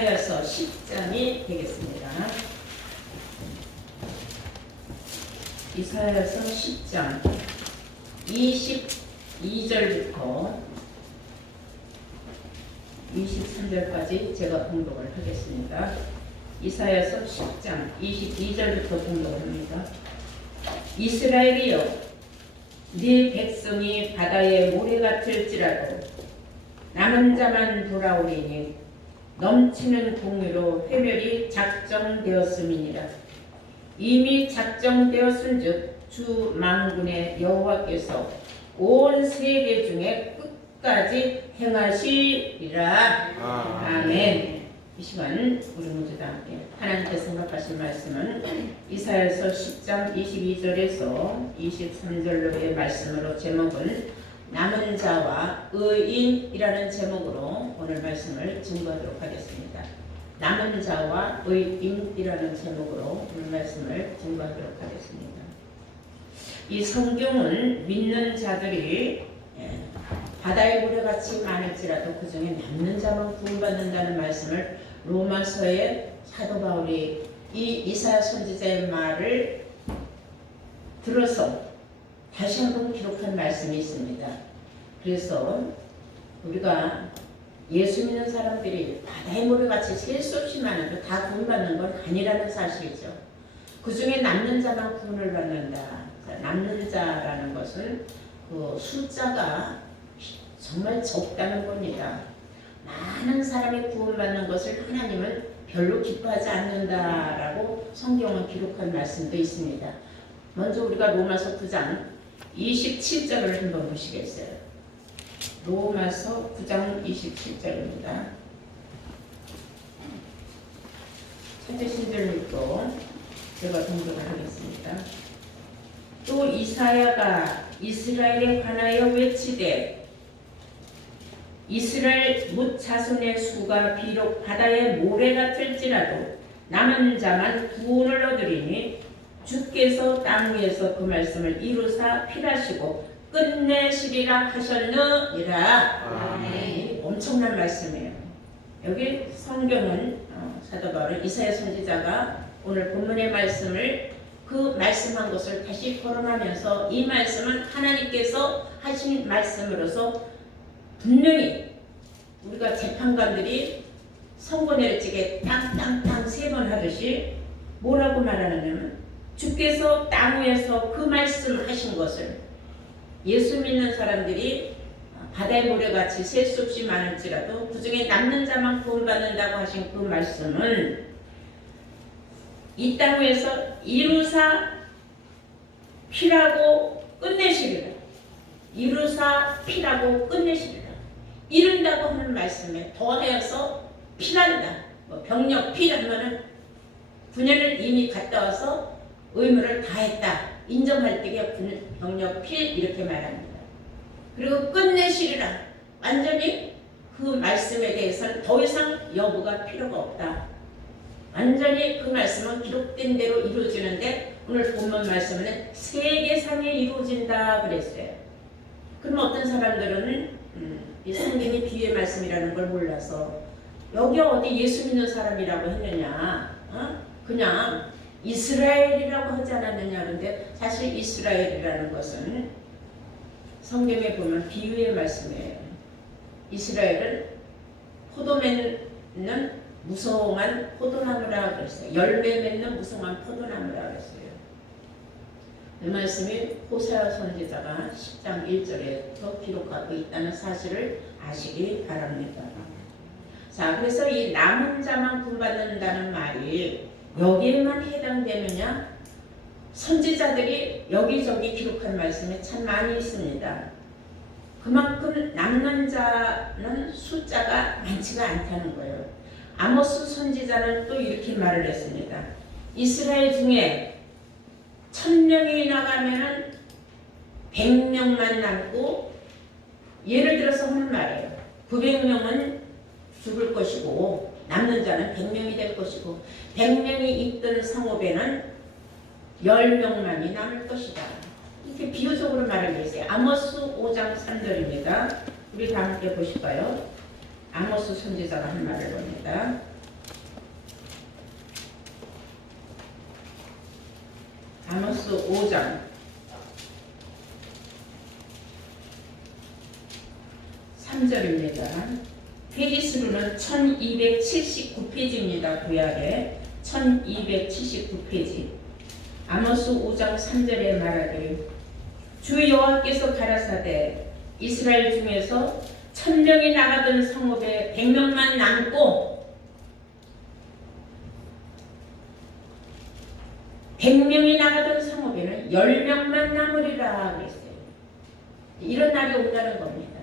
이사야서 10장이 되겠습니다. 이사야서 10장 22절부터 23절까지 제가 봉독을 하겠습니다. 이사야서 10장 22절부터 봉독을 합니다. 이스라엘이여, 네 백성이 바다의 모래 같을지라도 남은 자만 돌아오리니 넘치는 공유로 회멸이 작정되었음이니라. 이미 작정되었은즉 주 만군의 여호와께서 온 세계 중에 끝까지 행하시리라. 아멘. 이 시간 우리 모두 다 함께 하나님께서 생각하신 말씀은 이사야서 10장 22절에서 23절로의 말씀으로 제목은 남은 자와 의인이라는 제목으로 오늘 말씀을 증거하도록 하겠습니다. 남은 자와 의인이라는 제목으로 오늘 말씀을 증거하도록 하겠습니다. 이 성경은 믿는 자들이 바다의 모래같이 많을지라도 그 중에 남는 자만 구원받는다는 말씀을 로마서의 사도 바울이 이 이사야 선지자의 말을 들어서 다시 한번 기록한 말씀이 있습니다. 그래서 우리가 예수 믿는 사람들이 바다의 모래같이 셀 수 없이 많아도 다 구원받는 건 아니라는 사실이죠. 그 중에 남는 자만 구원을 받는다. 남는 자라는 것은 그 숫자가 정말 적다는 겁니다. 많은 사람이 구원받는 것을 하나님은 별로 기뻐하지 않는다라고 성경은 기록한 말씀도 있습니다. 먼저 우리가 로마서 9장 27절을 한번 보시겠어요. 로마서 9장 27절입니다. 찾으신 줄로 제가 동조를 하겠습니다. 또 이사야가 이스라엘에 관하여 외치되 이스라엘 뭇 자손의 수가 비록 바다의 모래 같을지라도 남은 자만 구원을 얻으리니 주께서 땅 위에서 그 말씀을 이루사 필하시고 끝내시리라 하셨느니라. 엄청난 말씀이에요. 여기 성경은 사도 바울은 이사야 선지자가 오늘 본문의 말씀을 그 말씀한 것을 다시 거론하면서 이 말씀은 하나님께서 하신 말씀으로서 분명히 우리가 재판관들이 선고 내릴 적에 땅땅땅 3번 하듯이 뭐라고 말하느냐면 주께서 땅 위에서 그 말씀하신 것을 예수 믿는 사람들이 바다의 모래같이 셀 수 없이 많을지라도 그 중에 남는 자만 구원받는다고 하신 그 말씀은 이 땅 위에서 이루사 필하고 끝내시리라. 이루사 필하고 끝내시리라. 이룬다고 하는 말씀에 더하여서 필한다. 병력 필하면은 군인을 이미 갔다 와서 의무를 다했다. 인정할 때에 병력 필 이렇게 말합니다. 그리고 끝내시리라. 완전히 그 말씀에 대해서는 더 이상 여부가 필요가 없다. 완전히 그 말씀은 기록된 대로 이루어지는데 오늘 본문 말씀은 세계상에 이루어진다 그랬어요. 그럼 어떤 사람들은 이 성경이 비유의 말씀이라는 걸 몰라서 여기 어디 예수 믿는 사람이라고 했느냐, 그냥 이스라엘이라고 하지 않았느냐. 그런데 사실 이스라엘이라는 것은 성경에 보면 비유의 말씀이에요. 이스라엘은 포도 맺는 무성한 포도나무라 그랬어요. 열매 맺는 무성한 포도나무라 그랬어요. 이 말씀이 호세아 선지자가 10장 1절에 기록하고 있다는 사실을 아시기 바랍니다. 자, 그래서 이 남은 자만 구원받는다는 말이 여기에만 해당되느냐? 선지자들이 여기저기 기록한 말씀이 참 많이 있습니다. 그만큼 남는 자는 숫자가 많지가 않다는 거예요. 아모스 선지자는 또 이렇게 말을 했습니다. 이스라엘 중에 1000명이 나가면은 100명만 남고, 예를 들어서 하는 말이에요. 900명은 죽을 것이고 남는 자는 100명이 될 것이고 100명이 있던 성읍에는 10명만이 남을 것이다. 이렇게 비유적으로 말하고 있어요. 아모스 5장 3절입니다. 우리 다 함께 보실까요? 아모스 선지자가 한 말을 봅니다. 아모스 5장 3절입니다. 페이지수로는 1279페이지입니다. 구약에 1279페이지. 아모스 5장 3절에 말하기를 주 여호와께서 가라사대 이스라엘 중에서 1000명이 나가던 성읍에 100명만 남고 100명이 나가던 성읍에는 10명만 남으리라 그랬어요. 이런 날이 온다는 겁니다.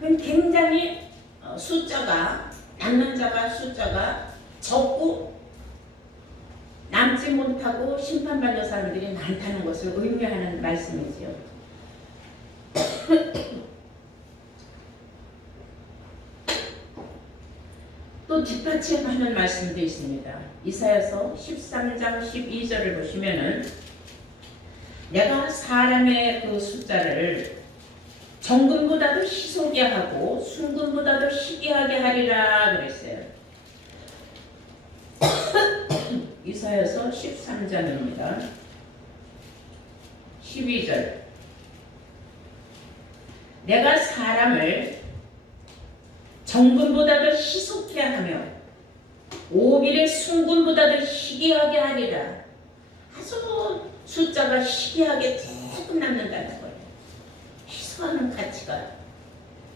그럼 굉장히 남는 자가 숫자가 적고 남지 못하고 심판받는 사람들이 많다는 것을 의미하는 말씀이지요. 또 뒷받침하는 말씀도 있습니다. 이사야서 13장 12절을 보시면은 내가 사람의 그 숫자를 정금보다도 희소하게 하고 순금보다도 희귀하게 하리라 그랬어요. 이사야서 13장입니다. 12절 내가 사람을 정금보다도 희속케 하며 오빌의 순금보다도 희귀하게 하리라. 아주 숫자가 희귀하게 조금 남는다는 거예요. 희소하는 가치가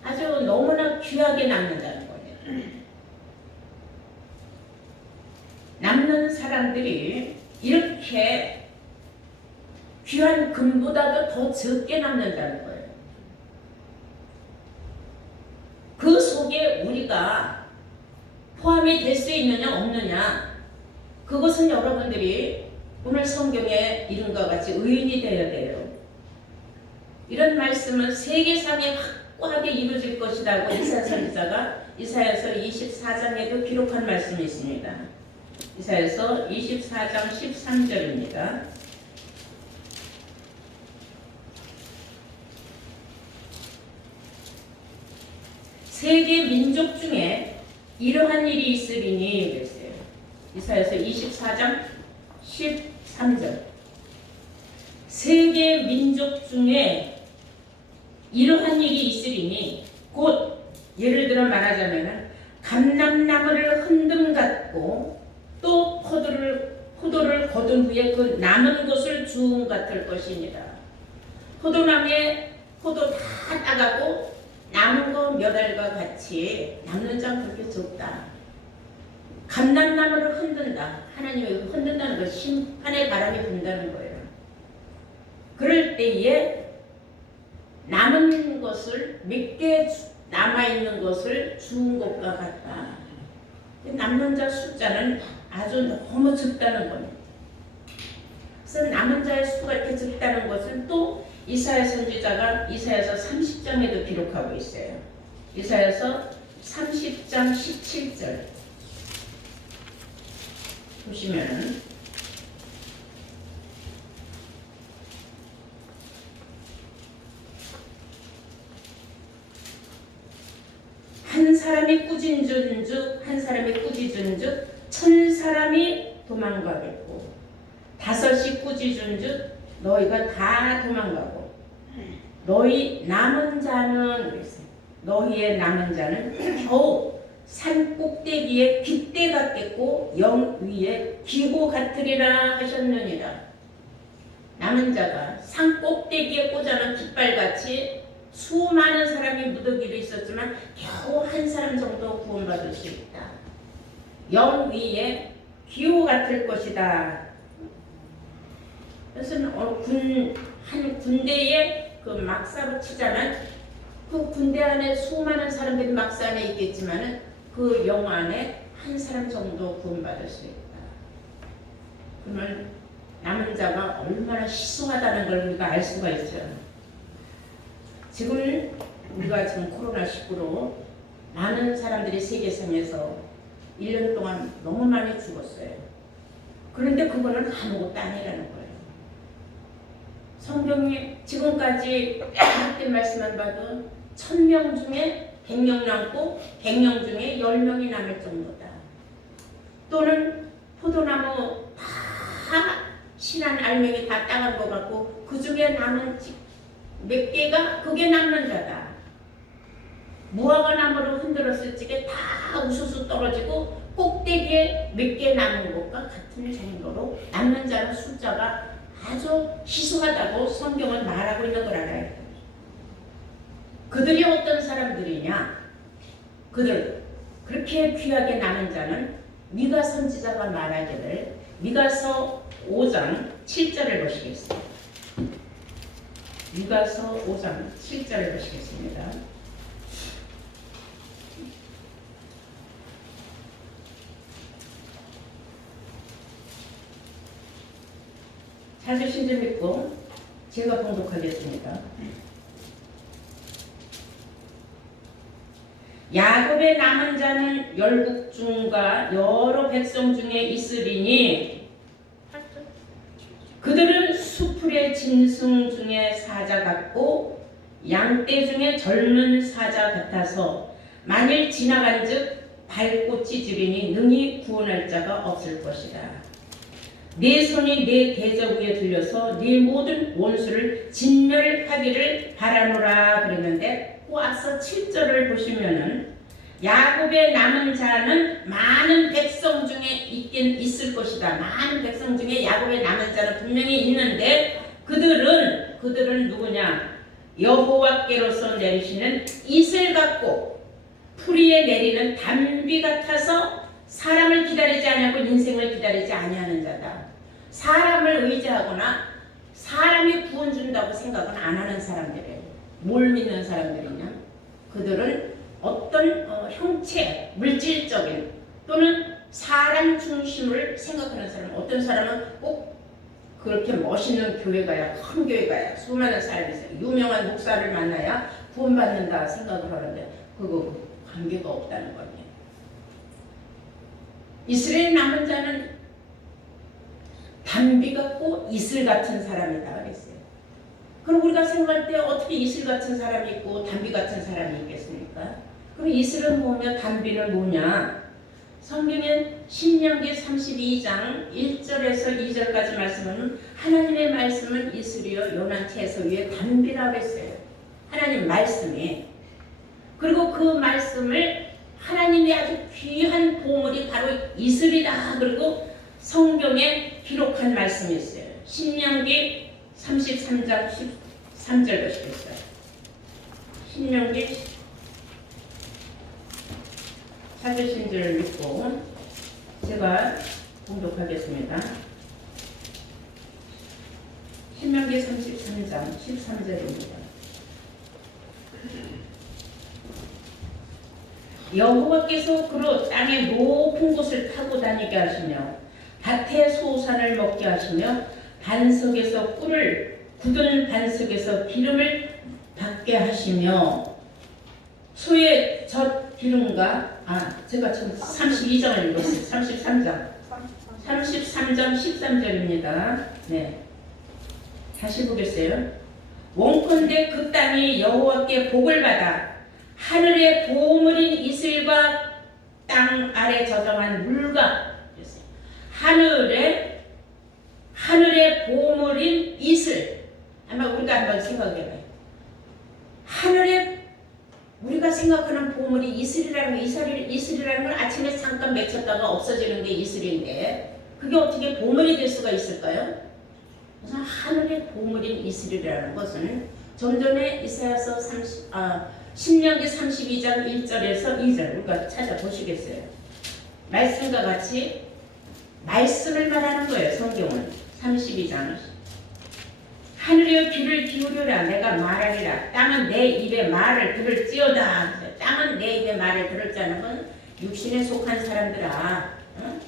아주 너무나 귀하게 남는다는 거예요. 남는 사람들이 이렇게 귀한 금보다도 더 적게 남는다는 거예요. 그 속에 우리가 포함이 될 수 있느냐 없느냐, 그것은 여러분들이 오늘 성경에 이른과 같이 의인이 되어야 돼요. 이런 말씀은 세계상에 확고하게 이루어질 것이라고 이사야 선지자가 이사야서 24장에도 기록한 말씀이 있습니다. 이사야서 24장 13절입니다. 세계 민족 중에 이러한 일이 있으리니 그랬어요. 이사야서 24장 13절. 세계 민족 중에 이러한 일이 있으리니 곧 예를 들어 말하자면 감람나무를 흔듦 같고 또 포도를 거둔 후에 그 남은 것을 주움 같을 것이니라. 포도나무에 포도 다 따가고 남은 거 몇 알과 같이 남는 자 그렇게 적다. 감람나무를 흔든다. 하나님이 흔든다는 것, 심판의 바람이 분다는 거예요. 그럴 때에 남은 것을 몇 개 남아있는 것을 주운 것과 같다. 남는 자 숫자는 아주 너무 적다는 겁니다. 그래서 남은 자의 수가 이렇게 적다는 것은 또 이사야 선지자가 이사야서 30장에도 기록하고 있어요. 이사야서 30장 17절 보시면은 한 사람이 꾸짖은즉 한 사람이 꾸짖은즉 1000사람이 도망가겠고 5이 꾸짖은즉 너희가 다 도망가고 너희 남은 자는 그랬어요. 너희의 남은 자는 겨우 산 꼭대기에 빗대 같겠고 영 위에 기고 같으리라 하셨느니라. 남은 자가 산 꼭대기에 꽂아놓은 깃발같이 수많은 사람이 무더기로 있었지만 겨우 한 사람 정도 구원받을 수 있다. 영 위에 기호 같을 것이다. 그래서 한 군대에 그 막사로 치자면 그 군대 안에 수많은 사람들이 막사 안에 있겠지만은 그 영 안에 한 사람 정도 구원받을 수 있다. 그러면 남은 자가 얼마나 희소하다는 걸 우리가 알 수가 있죠. 지금 우리가 지금 코로나19로 많은 사람들이 세계상에서 1년 동안 너무 많이 죽었어요. 그런데 그거는 아무것도 아니라는 거예요. 성경이 지금까지 그때 말씀한 바도 1000명 중에 100명 남고 100명 중에 10명이 남을 정도다. 또는 포도나무 다 신한 알맹이 다 따간 것 같고 그 중에 남은 몇 개가 그게 남는 자다. 무화과 나무를 흔들었을 적에 다 우수수 떨어지고 꼭대기에 몇 개 남은 것과 같은 정도로 남는 자는 숫자가 아주 희소하다고 성경은 말하고 있는 걸 알아야 돼. 그들이 어떤 사람들이냐? 그들 그렇게 귀하게 남은 자는 미가 선지자가 말하기를 미가서 5장 7절을 보시겠습니다. 미가서 5장 7절을 보시겠습니다. 찾으신 줄 믿고 제가 봉독하겠습니다. 야곱의 남은 자는 열국 중과 여러 백성 중에 있으리니 그들은 수풀의 짐승 중에 사자 같고 양떼 중에 젊은 사자 같아서 만일 지나간즉 밟고 찢으리니 능히 구원할 자가 없을 것이다. 네 손이 네 대적 위에 들려서 네 모든 원수를 진멸하기를 바라노라 그랬는데 그 앞서 7절을 보시면은 야곱의 남은 자는 많은 백성 중에 있긴 있을 것이다. 많은 백성 중에 야곱의 남은 자는 분명히 있는데 그들은 누구냐? 여호와께로서 내리시는 이슬 같고 풀이에 내리는 단비 같아서 사람을 기다리지 아니하고 인생을 기다리지 아니하는 자다. 사람을 의지하거나 사람이 구원 준다고 생각은 안 하는 사람들이에요. 뭘 믿는 사람들이냐? 그들은 어떤 형체, 물질적인 또는 사람 중심을 생각하는 사람. 어떤 사람은 꼭 그렇게 멋있는 교회 가야, 큰 교회 가야, 수많은 사람이 있어요. 유명한 목사를 만나야 구원받는다 생각을 하는데 그거 관계가 없다는 거예요. 이스라엘 남은 자는 단비 같고 이슬 같은 사람이다 그랬어요. 그럼 우리가 생각할 때 어떻게 이슬 같은 사람이 있고 단비 같은 사람이 있겠습니까? 그럼 이슬은 뭐냐, 단비는 뭐냐? 성경엔 신명기 32장 1절에서 2절까지 말씀은 하나님의 말씀은 이슬이요 요난채에서 위에 단비라고 했어요. 하나님 말씀이. 그리고 그 말씀을 하나님의 아주 귀한 보물이 바로 이슬이다. 그리고 성경에 기록한 말씀이 있어요. 신명기 33장 13절 보시겠어요. 신명기 찾으신 줄 믿고 제가 봉독하겠습니다. 신명기 33장 13절입니다. 여호와께서 그로 땅의 높은 곳을 타고 다니게 하시며 밭의 소산을 먹게 하시며 반석에서 꿀을 굳은 반석에서 기름을 받게 하시며 소의 젖 기름과 제가 지금 32장을 읽었어요. 33장 13절입니다. 네, 다시 보겠어요. 원컨대 그 땅이 여호와께 복을 받아 하늘의 보물인 이슬과 땅 아래 저장한 물과 하늘의 보물인 이슬. 아마 우리가 한번 생각해봐요. 하늘에 우리가 생각하는 보물이 이슬이라는 건 아침에 잠깐 맺혔다가 없어지는 게 이슬인데 그게 어떻게 보물이 될 수가 있을까요? 우선 하늘의 보물인 이슬이라는 것은 좀 전에 이사야서 신명기 32장 1절에서 2절 우리가 찾아보시겠어요. 말씀과 같이 말씀을 말하는 거예요. 성경은 32장 하늘의 귀를 기울여라. 내가 말하리라. 땅은 내 입의 말을 들을지어다. 땅은 내 입의 말을 들을지라는 건 육신에 속한 사람들아,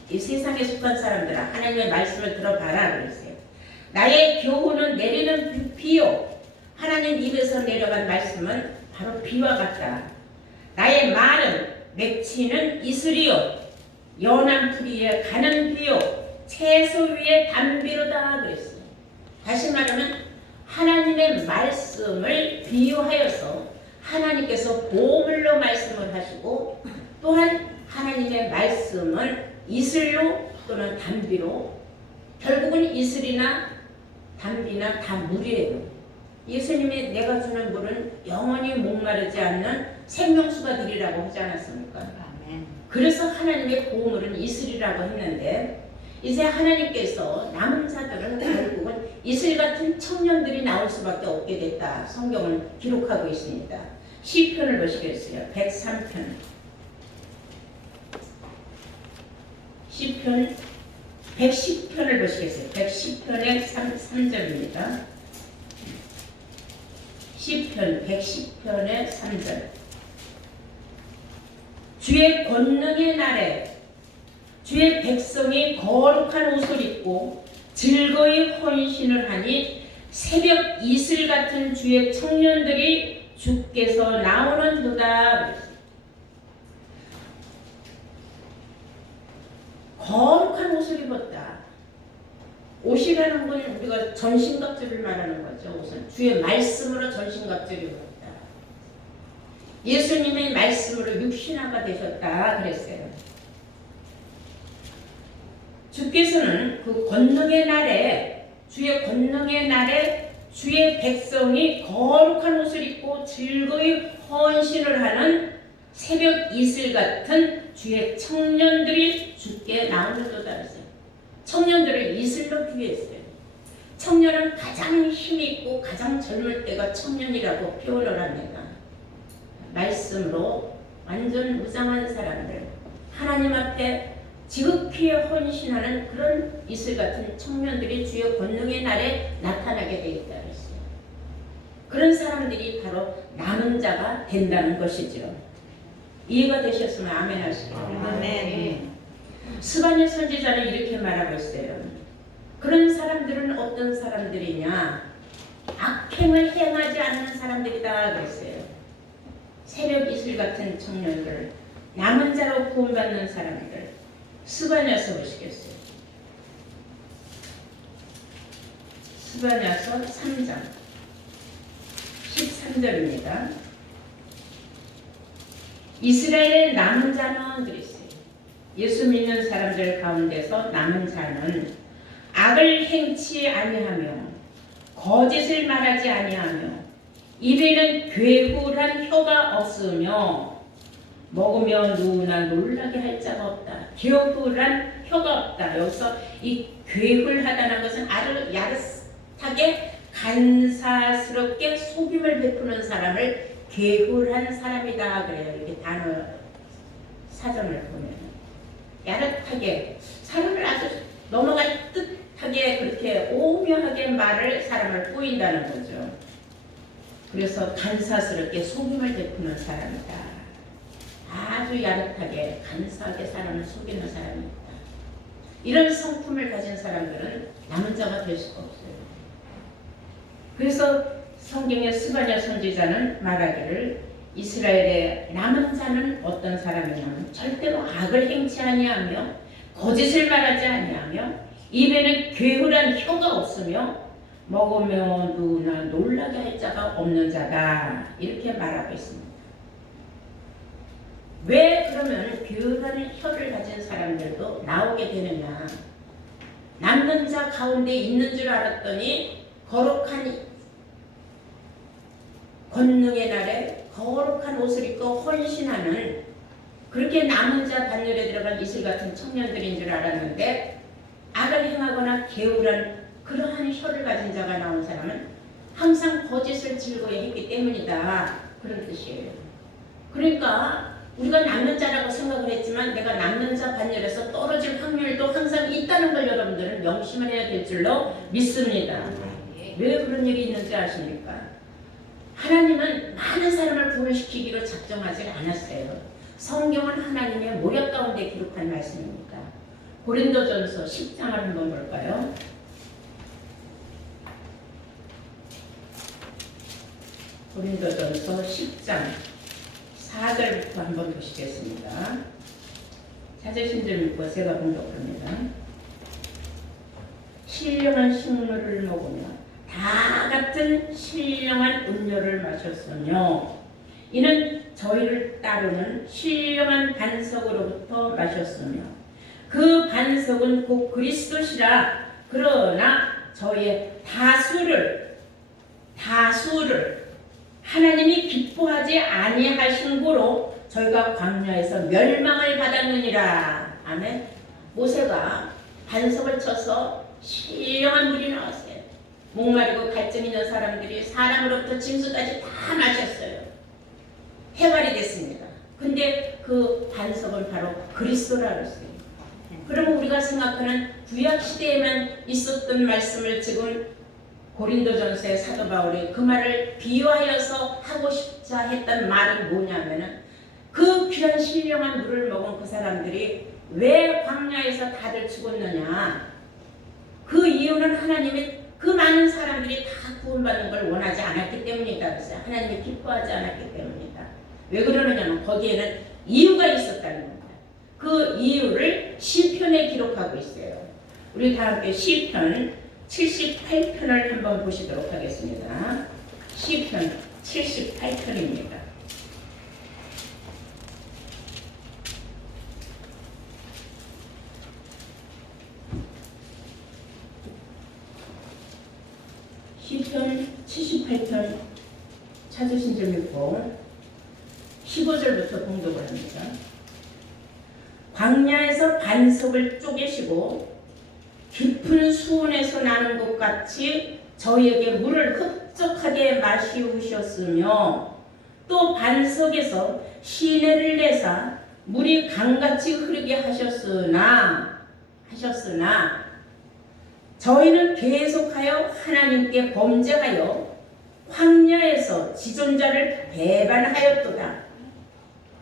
이 세상에 속한 사람들아, 하나님의 말씀을 들어봐라 그랬어요. 나의 교훈은 내리는 비요. 하나님 입에서 내려간 말씀은 바로 비와 같다. 나의 말은 맺히는 이슬이요 연한 풀 위에 가는 비요 채소 위에 단비로다 그랬어요. 다시 말하면 하나님의 말씀을 비유하여서 하나님께서 보물로 말씀을 하시고 또한 하나님의 말씀을 이슬로 또는 단비로 결국은 이슬이나 담비나 다 물이에요. 예수님이 내가 주는 물은 영원히 목마르지 않는 생명수가 되리라고 하지 않았습니까? 아멘. 그래서 하나님의 보물은 이슬이라고 했는데 이제 하나님께서 남은 자들은 결국은 이슬 같은 청년들이 나올 수밖에 없게 됐다. 성경은 기록하고 있습니다. 시편을 보시겠어요. 103편. 시편 110편을 보시겠어요. 110편의 3절입니다. 시편 110편의 3절. 주의 권능의 날에 주의 백성이 거룩한 옷을 입고 즐거이 헌신을 하니 새벽 이슬 같은 주의 청년들이 주께서 나오는도다. 거룩한 옷을 입었다. 옷이라는 건 우리가 전신갑주를 말하는 거죠. 옷은 주의 말씀으로 전신갑주를 입었다. 예수님의 말씀으로 육신화가 되셨다 그랬어요. 주께서는 그 권능의 날에 주의 권능의 날에 주의 백성이 거룩한 옷을 입고 즐거이 헌신을 하는 새벽 이슬 같은 주의 청년들이 주께 나오는도다 했어요. 청년들을 이슬로 비유했어요. 청년은 가장 힘있고 가장 젊을 때가 청년이라고 표현을 합니다. 말씀으로 완전 무장한 사람들, 하나님 앞에 지극히 헌신하는 그런 이슬 같은 청년들이 주의 권능의 날에 나타나게 되겠다 그랬어요. 그런 사람들이 바로 남은 자가 된다는 것이죠. 이해가 되셨으면 아멘 하시죠. 아멘. 스바냐 선지자는 이렇게 말하고 있어요. 그런 사람들은 어떤 사람들이냐? 악행을 행하지 않는 사람들이다 그랬어요. 새벽 이슬 같은 청년들, 남은 자로 구원받는 사람들. 스바냐서 보시겠어요. 스바냐서 3장 13절입니다. 이스라엘의 남은 자는 그랬어요. 예수 믿는 사람들 가운데서 남은 자는 악을 행치 아니하며 거짓을 말하지 아니하며 입에는 괴굴한 혀가 없으며 먹으며 누우나 놀라게 할 자가 없다. 괴굴한 혀가 없다. 여기서 이 괴굴하다는 것은 아주 야릇하게 간사스럽게 속임을 베푸는 사람을 괴굴한 사람이다 그래요. 이렇게 단어 사전을 보면 야릇하게 사람을 아주 넘어갈 듯하게 그렇게 오묘하게 말을 사람을 꼬인다는 거죠. 그래서 간사스럽게 속임을 베푸는 사람이다. 아주 야릇하게 간사하게 사람을 속이는 사람이다. 이런 성품을 가진 사람들은 남은 자가 될 수가 없어요. 그래서 성경의 스바냐 선지자는 말하기를 이스라엘의 남은 자는 어떤 사람이냐면 절대로 악을 행치 아니하며 거짓을 말하지 아니하며 입에는 괴울한 혀가 없으며 먹으며 누우나 놀라게 할 자가 없는 자다. 이렇게 말하고 있습니다. 왜 그러면 괴울한 혀를 가진 사람들도 나오게 되느냐? 남는 자 가운데 있는 줄 알았더니 거룩한 권능의 날에 거룩한 옷을 입고 헌신하는 그렇게 남은 자 반열에 들어간 이슬 같은 청년들인 줄 알았는데 악을 행하거나 게으른 그러한 혀를 가진 자가 나온 사람은 항상 거짓을 즐거이 했기 때문이다. 그런 뜻이에요. 그러니까 우리가 남는 자라고 생각을 했지만 내가 남는 자 반열에서 떨어질 확률도 항상 있다는 걸 여러분들은 명심을 해야 될 줄로 믿습니다. 왜 그런 일이 있는지 아십니까? 하나님은 많은 사람을 구원시키기로 작정하지 않았어요. 성경은 하나님의 모략 가운데 기록한 말씀입니다. 고린도전서 10장을 한번 볼까요? 고린도전서 10장 4절부터 한번 보시겠습니다. 찾으신 줄 믿고 제가 봉독합니다. 신령한 식물을 먹으며 다 같은 신령한 음료를 마셨으며 이는 저희를 따르는 신령한 반석으로부터 마셨으며 그 반석은 곧 그리스도시라 그러나 저희의 다수를 하나님이 기뻐하지 아니하신 고로 저희가 광야에서 멸망을 받았느니라. 아멘. 모세가 반석을 쳐서 신령한 물이 나왔어요. 목마르고 갈증 있는 사람들이 사람으로부터 짐승까지 다 마셨어요. 해발이 됐습니다. 근데 그 반석은 바로 그리스도라고 했어요. 그러면 우리가 생각하는 구약 시대에만 있었던 말씀을 지금 고린도전서의 사도 바울이 그 말을 비유하여서 하고 싶자 했던 말은 뭐냐면은 그 귀한 신령한 물을 먹은 그 사람들이 왜 광야에서 다들 죽었느냐. 그 이유는 하나님이 그 많은 사람들이 다 구원받는 걸 원하지 않았기 때문이다 그랬어요. 하나님이 기뻐하지 않았기 때문이다. 왜 그러느냐면 거기에는 이유가 있었다는 겁니다. 그 이유를 시편에 기록하고 있어요. 우리 다 함께 시편 78편을 한번 보시도록 하겠습니다. 시편 78편입니다. 시편 78편 찾으신 점 있고 15절부터 공독을 합니다. 광야에서 반석을 쪼개시고 깊은 수온에서 나는 것 같이 저희에게 물을 흡족하게 마시우셨으며 또 반석에서 시내를 내사 물이 강같이 흐르게 하셨으나 저희는 계속하여 하나님께 범죄하여 광야에서 지존자를 배반하였도다.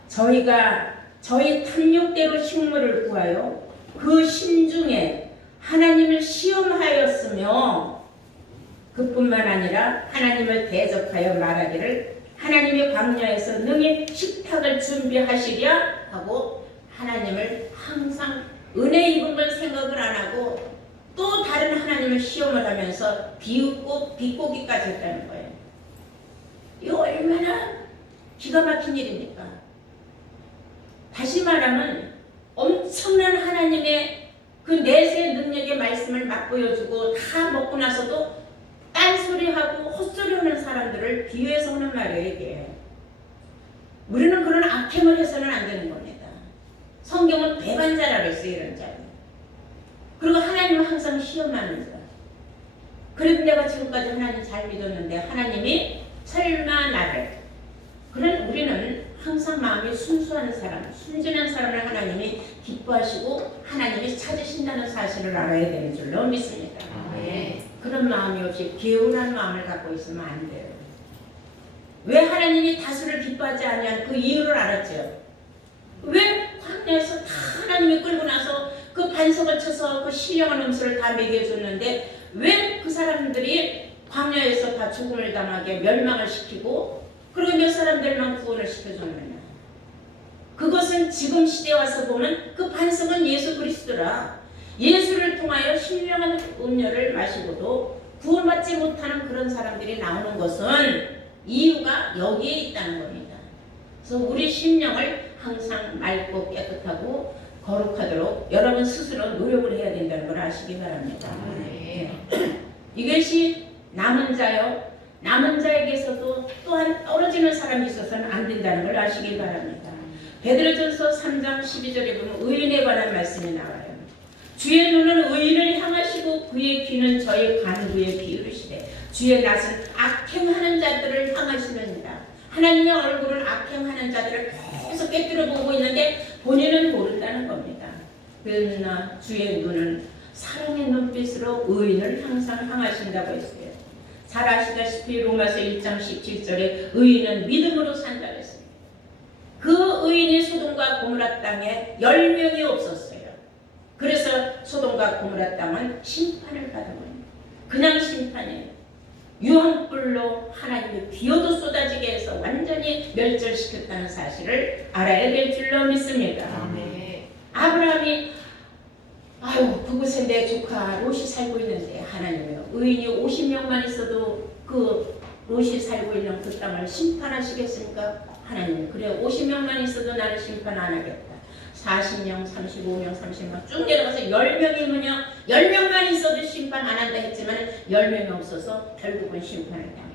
저희가 저희 탐욕대로 식물을 구하여 그 심중에 하나님을 시험하였으며 그뿐만 아니라 하나님을 대적하여 말하기를 하나님의 광야에서 능히 식탁을 준비하시랴 하고 하나님을 항상 은혜 입은 걸 생각을 안 하고 또 다른 하나님을 시험을 하면서 비웃고 비꼬기까지 했다는 거예요. 이거 얼마나 기가 막힌 일입니까? 다시 말하면 엄청난 하나님의 그 내세 능력의 말씀을 맛보여주고 다 먹고 나서도 딴소리하고 헛소리하는 사람들을 비유해서 하는 말이에요. 이게 우리는 그런 악행을 해서는 안 되는 겁니다. 성경은 배반자라고 했어요. 이런 자. 그리고 하나님은 항상 시험하는 자. 그래도 내가 지금까지 하나님 잘 믿었는데 하나님이 설마 나를. 그런 우리는 항상 마음이 순수한 사람, 순진한 사람을 하나님이 기뻐하시고 하나님이 찾으신다는 사실을 알아야 되는 줄로 믿습니다. 네. 그런 마음이 없이 개운한 마음을 갖고 있으면 안 돼요. 왜 하나님이 다수를 기뻐하지 아니한 그 이유를 알았죠. 왜 광야에서 다 하나님이 끌고 나서 그 반석을 쳐서 그 신령한 음식을 다 먹여줬는데 왜 그 사람들이 광야에서 다 죽음을 당하게 멸망을 시키고 그리고 몇 사람들만 구원을 시켜줬느냐. 그것은 지금 시대에 와서 보면 그 반석은 예수 그리스도라. 예수를 통하여 신령한 음료를 마시고도 구원받지 못하는 그런 사람들이 나오는 것은 이유가 여기에 있다는 겁니다. 그래서 우리 심령을 항상 맑고 깨끗하고 거룩하도록 여러분 스스로 노력을 해야 된다는 걸 아시기 바랍니다. 네. 이것이 남은 자요. 남은 자에게서도 또한 떨어지는 사람이 있어서는 안 된다는 걸 아시기 바랍니다. 베드로전서 3장 12절에 보면 의인에 관한 말씀이 나와요. 주의 눈은 의인을 향하시고 그의 귀는 저의 간구에 기울이시되 주의 낯은 악행하는 자들을 향하시느니라. 하나님의 얼굴을 악행하는 자들을 계속 깨뜨려 보고 있는데 본인은 모른다는 겁니다. 그러나 주의 눈은 사랑의 눈빛으로 의인을 항상 향하신다고 했어요. 잘 아시다시피 로마서 1장 17절에 의인은 믿음으로 산다고 했습니다. 그 의인이 소돔과 고모라 땅에 10명이 없었어요. 그래서 소돔과 고모라 땅은 심판을 받은 겁니다. 그냥 심판이에요. 유황불로 하나님의 비오도 쏟아지게 해서 완전히 멸절시켰다는 사실을 알아야 될 줄로 믿습니다. 네. 아브라함이 그곳에 내 조카 롯이 살고 있는데 하나님이요. 의인이 50명만 있어도 그 롯이 살고 있는 그 땅을 심판하시겠습니까? 하나님 그래 50명만 있어도 나를 심판 안 하겠다. 40명, 35명, 30명 쭉 내려가서 10명이면요. 10명만 있어도 심판 안 한다 했지만 10명이 없어서 결국은 심판을 당했어요.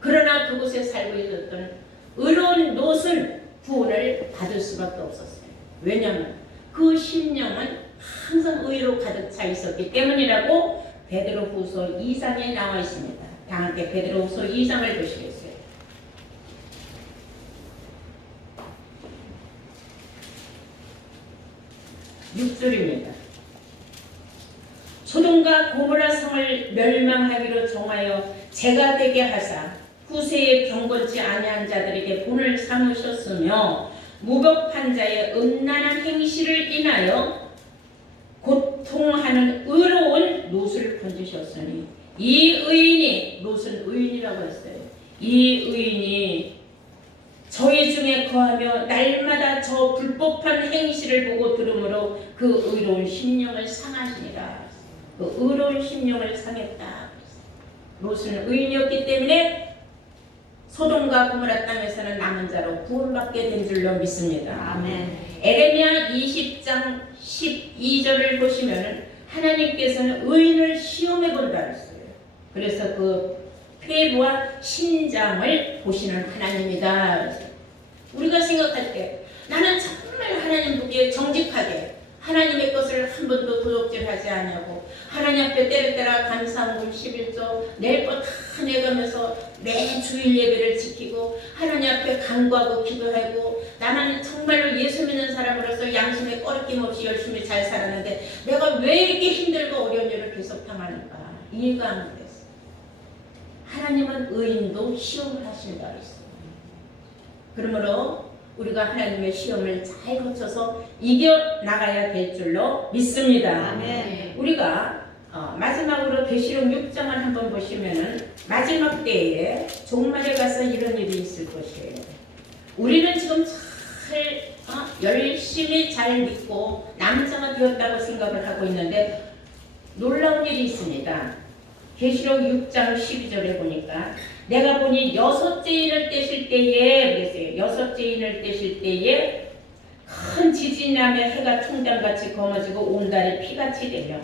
그러나 그곳에 살고 있었던 의로운 롯은 구원을 받을 수밖에 없었어요. 왜냐하면 그 심령은 항상 의로 가득 차 있었기 때문이라고 베드로후서 2장에 나와 있습니다. 다 함께 베드로후서 2장을 보시겠어요? 6절입니다. 소돔과 고모라 성을 멸망하기로 정하여 재가 되게 하사 후세에 경건치 아니한 자들에게 본을 삼으셨으며 무법한 자의 음란한 행실을 인하여 고통하는 의로운 롯을 건지셨으니 이 의인이 롯은 의인이라고 했어요. 이 의인이 저희 중에 거하며 날마다 저 불법한 행실을 보고 들으므로 그 의로운 심령을 상하시니라. 그 의로운 심령을 상했다. 롯은 의인이었기 때문에 소돔과 고모라 땅에서는 남은 자로 구원받게 된 줄로 믿습니다. 아멘. 에레미야 20장 12절을 보시면 하나님께서는 의인을 시험해 본다 했어요. 그래서 그 폐부와 신장을 보시는 하나님이다. 우리가 생각할 때 나는 정말 하나님 보기에 정직하게 하나님의 것을 한 번도 도둑질하지 않냐고 하나님 앞에 때려때라 감사함 11조 낼 것 다 내가면서 매 주일 예배를 지키고 하나님 앞에 간구하고 기도하고 나는 정말로 예수 믿는 사람으로서 양심에 꺼리낌 없이 열심히 잘 살았는데 내가 왜 이렇게 힘들고 어려운 일을 계속 당하는가 이해가 안 됐어. 하나님은 의인도 시험을 하신다 그랬어. 그러므로 우리가 하나님의 시험을 잘 거쳐서 이겨나가야 될 줄로 믿습니다. 아멘. 우리가 마지막으로 계시록 6장을 한번 보시면은 마지막 때에 종말에 가서 이런 일이 있을 것이에요. 우리는 지금 잘 열심히 잘 믿고 남자가 되었다고 생각을 하고 있는데 놀라운 일이 있습니다. 계시록 6장 12절에 보니까 내가 보니 여섯째 인을 떼실 때에 그랬어요. 여섯째 인을 떼실 때에 큰 지진이 나며 해가 총장같이 검어지고 온 달이 피같이 되며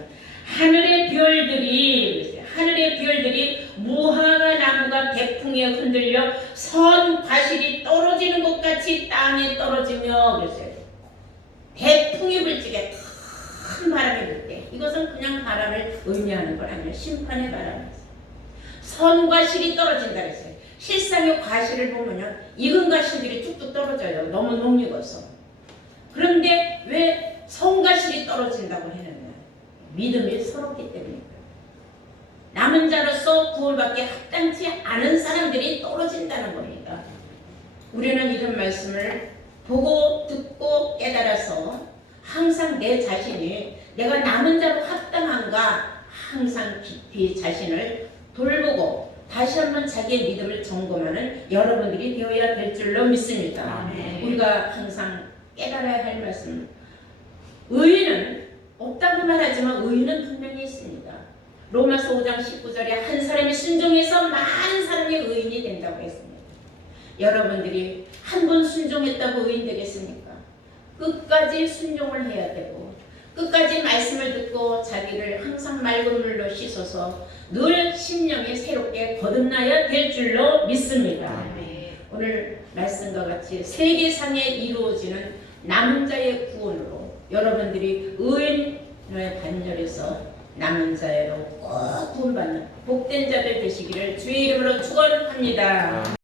하늘의 별들이 무화과 나무가 대풍에 흔들려 선 과실이 떨어지는 것 같이 땅에 떨어지며 그랬어요. 대풍이 불 적에 큰 바람이 불 때 이것은 그냥 바람을 의미하는 건 아니에요. 심판의 바람이었어요. 선과실이 떨어진다 그랬어요. 실상의 과실을 보면요. 익은 과실들이 뚝뚝 떨어져요. 너무 녹익어서. 그런데 왜 선과실이 떨어진다고 했느냐. 믿음이 서럽기 때문입니다. 남은 자로서 구원받기 합당치 않은 사람들이 떨어진다는 겁니다. 우리는 이런 말씀을 보고 듣고 깨달아서 항상 내 자신이 내가 남은 자로 합당한가 항상 깊이 자신을 돌보고 다시 한번 자기의 믿음을 점검하는 여러분들이 되어야 될 줄로 믿습니다. 아멘. 우리가 항상 깨달아야 할 말씀 의인은 없다고 말하지만 의인은 분명히 있습니다. 로마서 5장 19절에 한 사람이 순종해서 많은 사람이 의인이 된다고 했습니다. 여러분들이 한 번 순종했다고 의인 되겠습니까? 끝까지 순종을 해야 되고 끝까지 말씀을 듣고 자기를 항상 맑은 물로 씻어서 늘 심령이 새롭게 거듭나야 될 줄로 믿습니다. 오늘 말씀과 같이 세계상에 이루어지는 남은 자의 구원으로 여러분들이 의인의 반열에서 남은 자로 꼭 구원받는 복된 자들 되시기를 주의 이름으로 축원합니다.